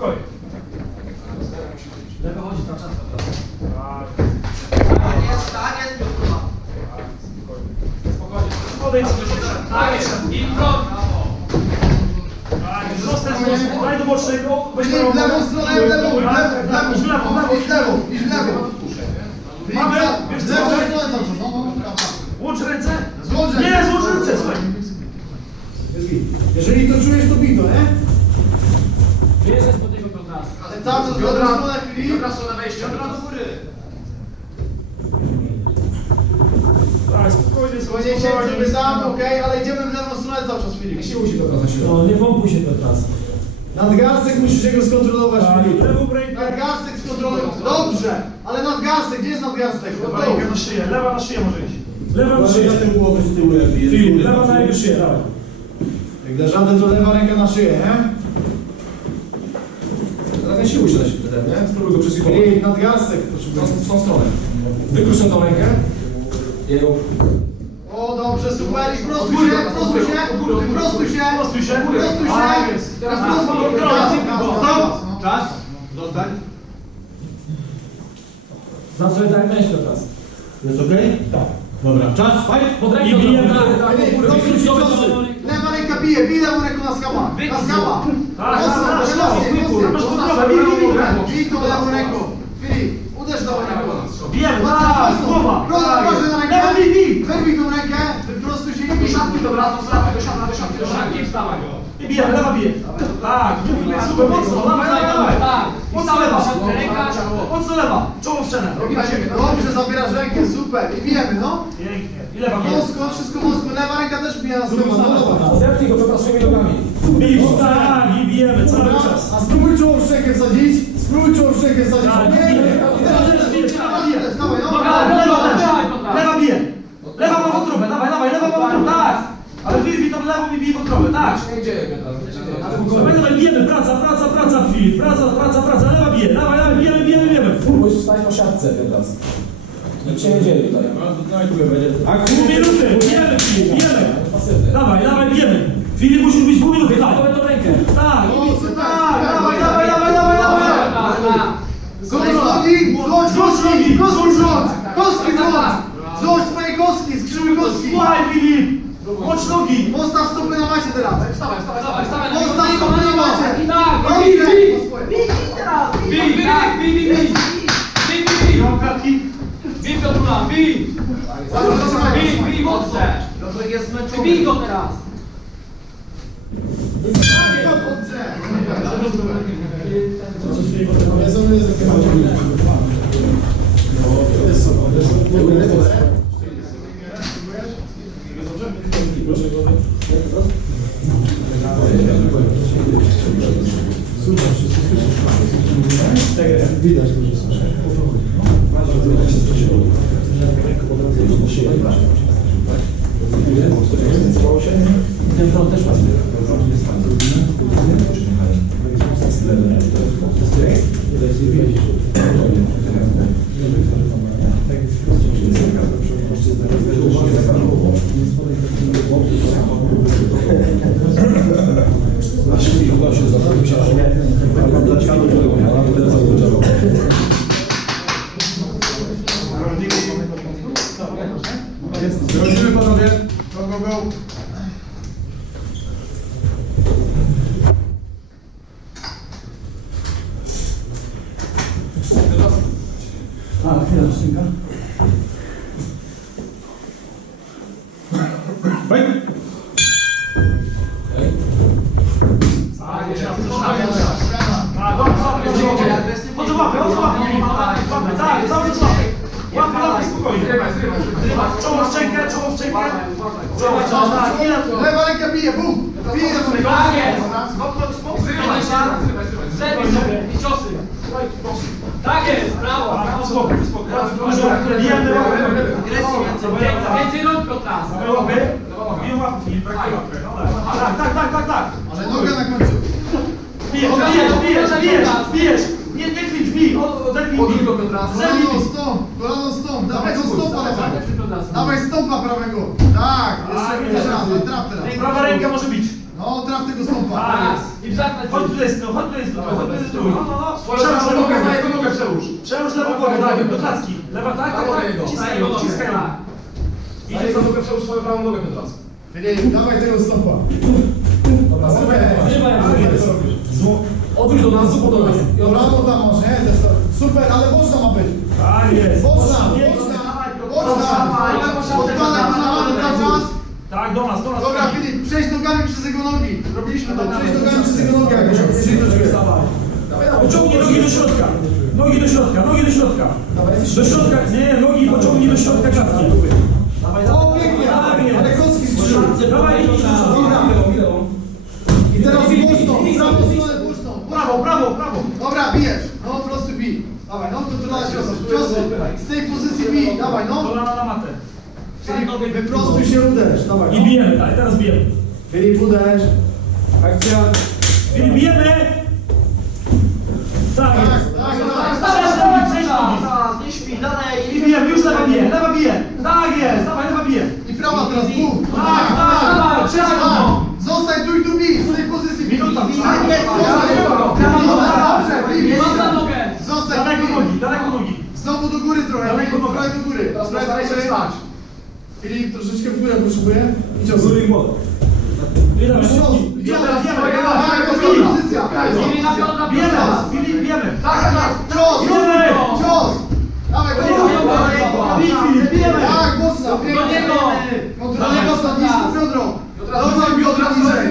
Spokojnie. Lewo chodzi na czas teraz. Tak. Tak jest, tak jest, Piotrka. Tak. Spokojnie. Spokojnie. Podejdź. Tak jest, i front. Tak. Zostań. Daj do bocznego. Weź w lewą stronę, lewą, w lewą, w lewą, Filip. No, nie pompuj się teraz. Nadgarstek musisz jego skontrolować, Tak, lewą rękę. Nadgarstek skontrolować. Dobrze, ale nadgarstek, gdzie jest nadgarstek? Lewa ręka na szyję, lewa na szyję może iść. Lewa na szyję. tył głowy z tyłu lepiej. jest góry lewa na na szyję. jego szyję, dawaj. Jak dasz radę, to lewa ręka na szyję, nie? Nie siłuj się na siebie, nie? Spróbuj go przesychować. Filip, nadgarstek tą, w tą stronę. Wykrusz tą rękę. Jego... Dobrze, super. I prostuj się, prostuj się, prostuj się, Prostuj się. prostuj się. Teraz prostuj. Stop. Czas. Zostań. Zawsze tak myślę teraz. Jest okej? Tak. Dobra, czas, ręką I prostuj się, ciosy. Lewa ręka bije, bij lewą ręką na skała. Na skała. Tak, Mocno, tak, tak, tak, mocno. masz kontrolę, bij, tą lewą ręką. Filip, uderz lewą ręką. Mocno, tak, mocno. głowa. Prosto, Tak na rękę. Lewa, bij, bij. Wyrwij tą rękę, i bij. Szatki dobra, do szatki, do. Wstawaj go. I bijemy, lewa bije. Tak, super, mocno, dawaj, dawaj, dawaj. Tak. Mocno lewa. Mocno lewa. Czoło w ścianę. Dobrze, zabierasz rękę, super. I bijemy, no. Pięknie. I lewa bije. Wąsko, wszystko wąsko. Lewa ręka też bije na. No. Zepnij go swoimi nogami. Bij, tak, i bijemy cały czas. A spróbuj czoło w szczękę wsadzić. Spróbuj czoło w szczękę wsadzić. Nie, bije. I teraz Też bije, Dawaj, bije. dawaj, no. Dobra, lewa też. Lewa bije. Lewa ma wątrobę, dawaj, dawaj, lewa ma wątrobę, tak. Ale wyrwij tą lewą i bij wątrobę, tak. Nie dzieje. Dawaj, dawaj, bijemy, praca, praca, praca, Filip, praca, praca, praca, lewa bije, dawaj, dawaj, bijemy, bijemy, bijemy. Spróbuj stać po siatce teraz. Nic się nie dzieje tutaj. Tak, Pół minuty, bijemy, bijemy. Pasywny. Dawaj, dawaj, bijemy. Filip musisz być pół minuty, tak. Dawaj tą rękę. Tak, tak, super. dawaj, dawaj, dawaj, dawaj, dawaj. Złącz nogi, złącz Złącz kostki, nogi, kostki złącz złącz, nogi. kostki złącz. Złącz swoje kostki, skrzyły kostki. Słuchaj, Filip, łącz nogi. Postaw stopy na macie teraz. Wstawaj, wstawaj, wstawaj, wstawaj. Postaw stopy na macie. Tak, Dobrze. bij, bij. Bij, tak, bij, bij, bij. Bij, bij, bij. Mam kratki. Bij Piotruna, bij. Bij, bij mocno. Bij go teraz. Ten Zrobimy panowie. Go, go, go. A, chwila, szynka. Tak, dobrze, dobrze. Chodź łapę, chodź łapę. Łapę, tak, cały czas Łapę, łapę, spokojnie. Czoło w szczękę, czoło w szczękę. Czoło, czoło, tak, ile to? Lewa ręka bije, bum. Bije. Tak jest. Spokój, spokój. Zrywaj się. Zrywaj sobie. I ciosy. Tak jest, brawo. Tak, spokój, spokój. Dobrze, bijemy. Agresji więcej, rąk Piotra. Łapy. Biję łapy, Filip, brakuje łapy. Tak, tak, tak, tak, tak. Ale noga na końcu. Bijesz, bijesz, bijesz, bijesz, bijesz. Nie, nie klicz, bij, zerwij, bij. Zerwij, Kolano stąd. Dawaj tą stopa Dawaj, dawaj. Stopa prawego. Tak, jeszcze Dobra, traf teraz. Prawa ręka może bić. No, traf tego stąpa. Tak. I wzaknę Chodź tutaj, no, chodź tutaj, no, chodź tutaj, no, no, no. Swoją Przełóż lewą nogę, za jego nogę przełóż. Przełóż lewą nogę, tak, do klatki. Lewa, tak, tak, tak. Wciskaj ją, wciskaj ją. Za jego nogę przełóż swoją prawą nogę. Filip, dawaj tego stąpa. Dobra, zrywaj. Zło- Odwróć do nas, zrób do nas. Dobra, no tam masz, nie? To jest to. Super, ale boczna ma być. Tak jest. Boczna, Nie, boczna, Dawaj, boczna. Odpalaj na cały czas. Tak, do nas, do nas. Dobra, Filip, przejdź nogami przez jego nogi. Robiliśmy to, przejdź nogami przez jego nogi, jak jeżeli do ciebie. Pociągnij nogi do środka. Nogi do środka, nogi do środka. Do środka, nie, nogi pociągnij do środka klatki. O, pięknie, ale kocki skrzył. Dawaj. I teraz głośno, prawą stronę głośną. Prawo, prawo, prawo. Dobra, bijesz. No, po prostu bij. Dawaj, no, kontrola ciosów. Ciosy. Z tej pozycji bij. Dawaj, no. Kolana na matę. Filip, wyprostuj się, uderz. Dawaj, I no. bijemy, tak, teraz bijemy. Filip, uderz. Akcja. Czyli bijemy. Tak Tak, jest. tak, tak. Przejdź nogi, przejdź nogi. Nie śpi, dalej. I bijemy, już lewa bije, lewa bije. Tak jest, dawaj, lewa bije. I prawa teraz, bum. Tak, tak, tak, Tak. nogi. Zostań tu i tu bij. Z tej pozycji bij. Minuta. Tak jest. Zostań. Nogę. Zostań tu, Daleko nogi, daleko nogi. Znowu do góry trochę. Daleko Filip, do góry. Teraz postaraj się góry. Filip, troszeczkę w górę potrzebuję. I cios. Góry i. Tak, na piątka, Bijemy, piątka. Filip, bijemy. Tak, tak. Cios. Cios. Dawaj, go. bijemy. Tak, mocno. Do niego. Kontrolnie mocno, nisko biodro. Dawaj biodro teraz niżej.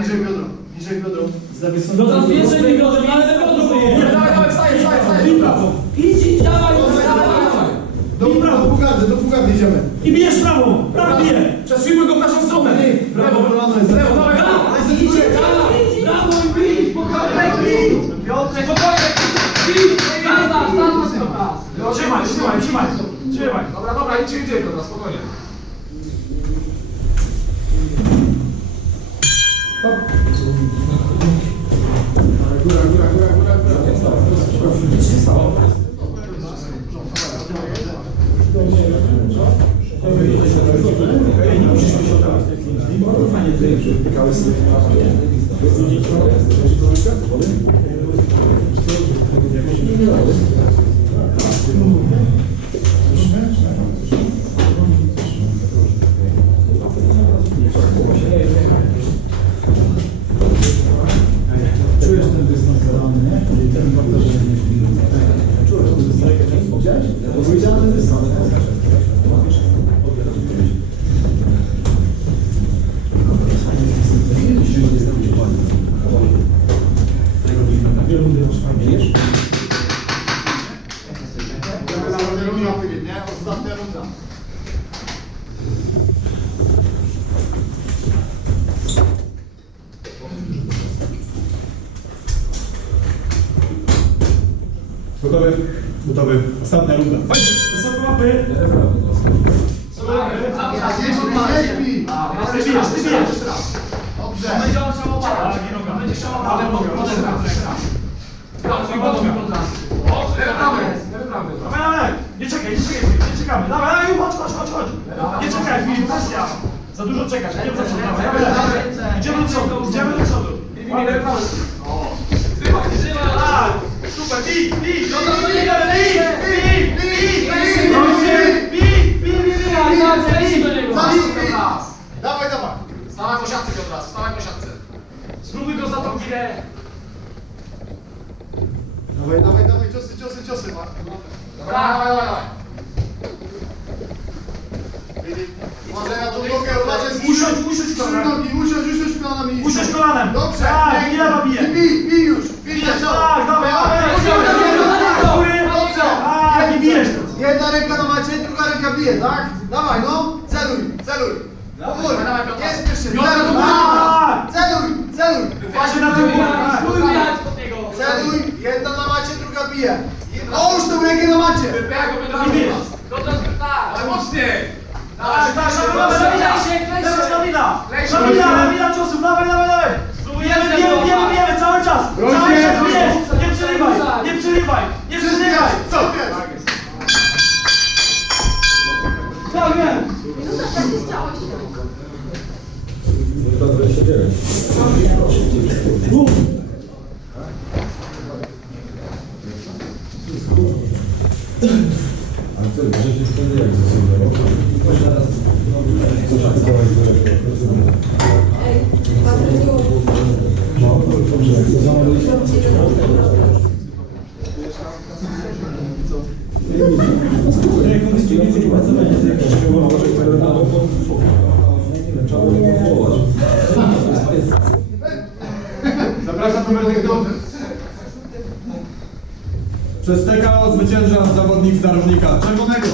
Niżej biodro. Niżej biodro. Z lewej strony. teraz więcej nie biorę, ale te biodro. Dawaj, dawaj, wstaję. Bij prawo. Idź, idź, dawaj, Dawaj, dawaj, dawaj, dawaj. Do, do pugardy, do pugardy idziemy. I bijesz prawą, prawo bije. Przesuńmy go w naszą stronę. Prawo, kolano jest. Lewo, dawaj, dawaj. Idzie, Brawo i bij, spokojnie, bij. Piotrek, spokojnie, bij. Zaznacz, zaznacz to raz. Trzymaj, trzymaj, trzymaj. Trzymaj. Dobra, dobra, idźcie, idźcie, dobra, spokojnie. Góra, góra, góra, góra, góra. які цікавилися, вони Ostatnia runda. Gotowy? Gotowy. Ostatnia runda. Wysoko łapy. Dobrze. Będzie on potem raz. Dawaj, dawaj. Nie czekaj, nie czekaj, nie czekamy. Dawaj, dawaj, chodź, chodź, chodź, chodź. Nie czekaj, presja. Za dużo czekasz, idziemy do przodu. Dawaj, dawaj, dawaj. Idziemy do przodu, idziemy do przodu. Trzymaj, trzymaj. Tak, super, bij, bij, bij, Dobra, bij, bij, bij, bij, bij, Bij, bij. Dawaj, dawaj. Stawaj po siatce razu, stawaj po siatce. Spróbuj go za tą girę. Dawaj, dawaj, dawaj, ciosy, ciosy, ciosy. ma. Dawaj, dawaj, dawaj, dawaj. Uważaj na tą nogę, uważaj Usiądź, usiądź, Trzy kolan. nogi, usiądź, usiądź kolanami. Usiądź kolanem. Dobrze. Tak, pięknie. i lewa bije. Bij, bij już. Bij ciało. tak, dawaj, dawaj. Dobrze. Tak, i bijesz. Jedna ręka na macie, druga ręka bije, tak? Dawaj, no. Celuj, celuj. Powoli. Nie spiesz się. Celuj. Tak. Celuj, celuj. Uważaj na tę górę. tak. Spróbuj bijać pod niego. Celuj, jedna na macie, druga bije. Połóż tą rękę na macie. Ja go będę robił. Gotowy, tak. Ale mocniej. Tak, tak, Dawaj, szamina, klej szamina. się, klej się. Teraz szamina. Klej się. Szamina, szamina ciosów, dawaj, dawaj, dawaj. Bijemy, bijemy, bijemy, bijemy, A to przecież wtedy jak zdecydował? Coś takiego jak No, dobrze, jak to zamówiliście? Zapraszam numer tych dotych. Przez TKO zwycięża zawodnik z Darownika Czerwonego.